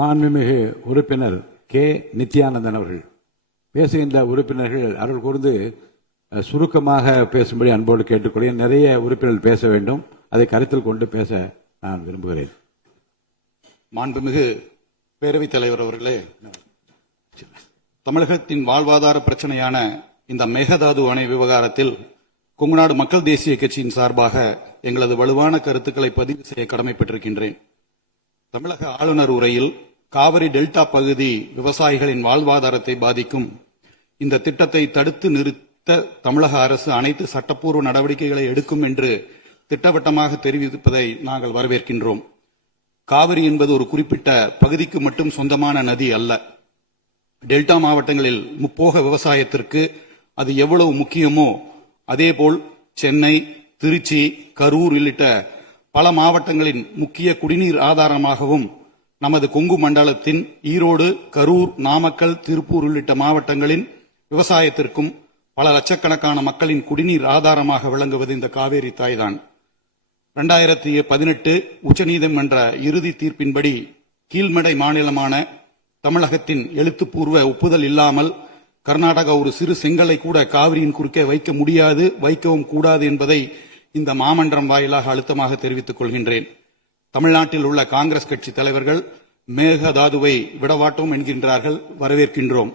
மாண்புமிகு உறுப்பினர் கே நித்யானந்தன் அவர்கள். பேசுகின்ற உறுப்பினர்கள் அருள் கூர்ந்து சுருக்கமாக பேசும்படி அன்போடு கேட்டுக்கொள்கிறேன். நிறைய உறுப்பினர்கள் பேச வேண்டும், அதை கருத்தில் கொண்டு பேச நான் விரும்புகிறேன். மாண்புமிகு பேரவைத் தலைவர் அவர்களே, தமிழகத்தின் வாழ்வாதார பிரச்சனையான இந்த மேகதாது அணை விவகாரத்தில் கொங்குநாடு மக்கள் தேசிய கட்சியின் சார்பாக எங்களது வலுவான கருத்துக்களை பதிவு செய்ய கடமைப்பட்டிருக்கின்றேன். தமிழக ஆளுநர் உரையில் காவிரி டெல்டா பகுதி விவசாயிகளின் வாழ்வாதாரத்தை பாதிக்கும் இந்த திட்டத்தை தடுத்து நிறுத்த தமிழக அரசு அனைத்து சட்டப்பூர்வ நடவடிக்கைகளை எடுக்கும் என்று திட்டவட்டமாக தெரிவிப்பதை நாங்கள் வரவேற்கின்றோம். காவிரி என்பது ஒரு குறிப்பிட்ட பகுதிக்கு மட்டும் சொந்தமான நதி அல்ல. டெல்டா மாவட்டங்களில் முப்போக விவசாயத்திற்கு அது எவ்வளவு முக்கியமோ அதேபோல் சென்னை, திருச்சி, கரூர் உள்ளிட்ட பல மாவட்டங்களின் முக்கிய குடிநீர் ஆதாரமாகவும் நமது கொங்கு மண்டலத்தின் ஈரோடு, கரூர், நாமக்கல், திருப்பூர் உள்ளிட்ட மாவட்டங்களின் விவசாயத்திற்கும் பல லட்சக்கணக்கான மக்களின் குடிநீர் ஆதாரமாக விளங்குவது இந்த காவேரி தாய்தான். 2018 உச்சநீதிமன்ற இறுதி தீர்ப்பின்படி கீழ்மடை மாநிலமான தமிழகத்தின் எழுத்துப்பூர்வ ஒப்புதல் இல்லாமல் கர்நாடகா ஒரு சிறு செங்கலை கூட காவிரியின் குறுக்கே வைக்க முடியாது, வைக்கவும் கூடாது என்பதை இந்த மாமன்றம் வாயிலாக அழுத்தமாக தெரிவித்துக் கொள்கின்றேன். தமிழ்நாட்டில் உள்ள காங்கிரஸ் கட்சி தலைவர்கள் மேகதாதுவை விடவாட்டோம் என்கின்றார்கள், வரவேற்கின்றோம்.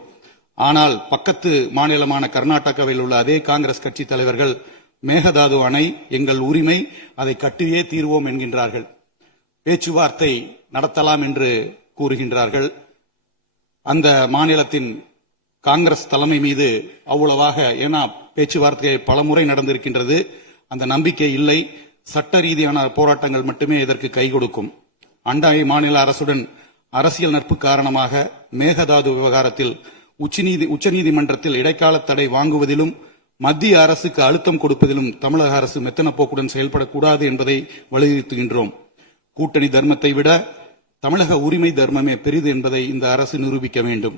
ஆனால் பக்கத்து மாநிலமான கர்நாடகாவில் உள்ள அதே காங்கிரஸ் கட்சி தலைவர்கள் மேகதாது அணை எங்கள் உரிமை, அதை கட்டியே தீர்வோம் என்கின்றார்கள். பேச்சுவார்த்தை நடத்தலாம் என்று கூறுகின்றார்கள். அந்த மாநிலத்தின் காங்கிரஸ் தலைமை மீது அவ்வளவாக, ஏன்னா பேச்சுவார்த்தை பலமுறை நடந்திருக்கின்றது, அந்த நம்பிக்கை இல்லை. சட்ட ரீதியான போராட்டங்கள் மட்டுமே இதற்கு கை கொடுக்கும். அண்டை மாநில அரசுடன் அரசியல் நட்பு காரணமாக மேகதாது விவகாரத்தில் உச்சநீதிமன்றத்தில் இடைக்கால தடை வாங்குவதிலும் மத்திய அரசுக்கு அழுத்தம் கொடுப்பதிலும் தமிழக அரசு மெத்தன போக்குடன் செயல்படக்கூடாது என்பதை வலியுறுத்துகின்றோம். கூட்டணி தர்மத்தை விட தமிழக உரிமை தர்மமே பெரிது என்பதை இந்த அரசு நிரூபிக்க வேண்டும்.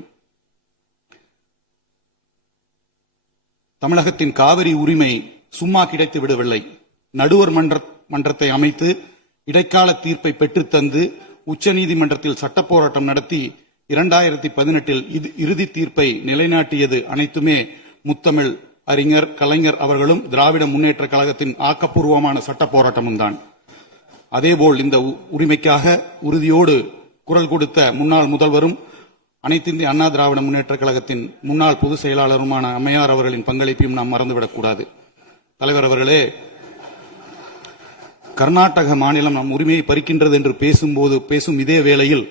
தமிழகத்தின் காவிரி உரிமை சும்மா கிடைத்து விடவில்லை. நடுவர் மன்றத்தை அமைத்து இடைக்கால தீர்ப்பை பெற்றுத்தந்து உச்சநீதிமன்றத்தில் சட்ட போராட்டம் நடத்தி 2018 இறுதி தீர்ப்பை நிலைநாட்டியது அனைத்துமே முத்தமிழ் அறிஞர் கலைஞர் அவர்களும் திராவிட முன்னேற்ற கழகத்தின் ஆக்கப்பூர்வமான சட்ட போராட்டமும் தான். அதேபோல் இந்த உரிமைக்காக உறுதியோடு குரல் கொடுத்த முன்னாள் முதல்வரும் அனைத்து இந்திய அண்ணா திராவிட முன்னேற்ற கழகத்தின் முன்னாள் பொதுச் செயலாளருமான அம்மையார் அவர்களின் பங்களிப்பையும் நாம் மறந்துவிடக்கூடாது. தலைவர் அவர்களே, கர்நாடக மாநிலம் நம் உரிமையை பறிக்கின்றது என்று பேசும் இதே வேளையில்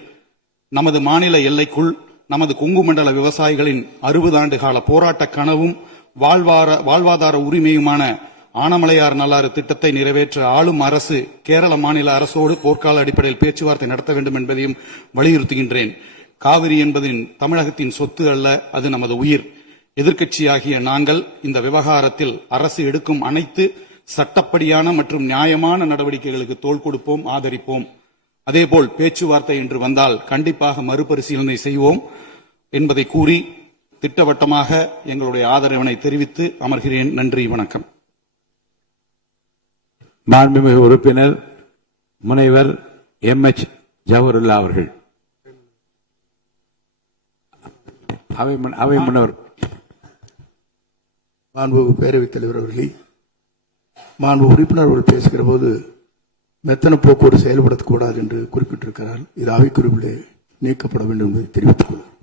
நமது மாநில எல்லைக்குள் நமது கொங்கு மண்டல விவசாயிகளின் 60 ஆண்டு கால போராட்ட கனவும் வாழ்வாதார உரிமையுமான ஆனமலையார் நல்லாறு திட்டத்தை நிறைவேற்ற ஆளும் அரசு கேரள மாநில அரசோடு போர்க்கால அடிப்படையில் பேச்சுவார்த்தை நடத்த வேண்டும் என்பதையும் வலியுறுத்துகின்றேன். காவிரி என்பதின் தமிழகத்தின் சொத்து அல்ல, அது நமது உயிர். எதிர்க்கட்சியாகிய நாங்கள் இந்த விவகாரத்தில் அரசு எடுக்கும் அனைத்து சட்டப்படியான மற்றும் நியாயமான நடவடிக்கைகளுக்கு தோள் கொடுப்போம், ஆதரிப்போம். அதேபோல் பேச்சுவார்த்தை என்று வந்தால் கண்டிப்பாக மறுபரிசீலனை செய்வோம் என்பதை கூறி திட்டவட்டமாக எங்களுடைய ஆதரவினை தெரிவித்து அமர்கிறேன். நன்றி, வணக்கம். மாண்புமிகு உறுப்பினர் முனைவர் MH ஜவஹருல்லா அவர்கள். அவை முன்னவர். மாண்புமிகு பேரவைத் தலைவர் அவர்களே, மாண்பு உறுப்பினர்கள் பேசுகிற போது மெத்தன போக்கோடு செயல்படக்கூடாது என்று குறிப்பிட்டிருக்கிறார். இது அவை குறிப்பிலே நீக்கப்பட வேண்டும் என்பதை தெரிவித்துக் கொள்கிறேன்.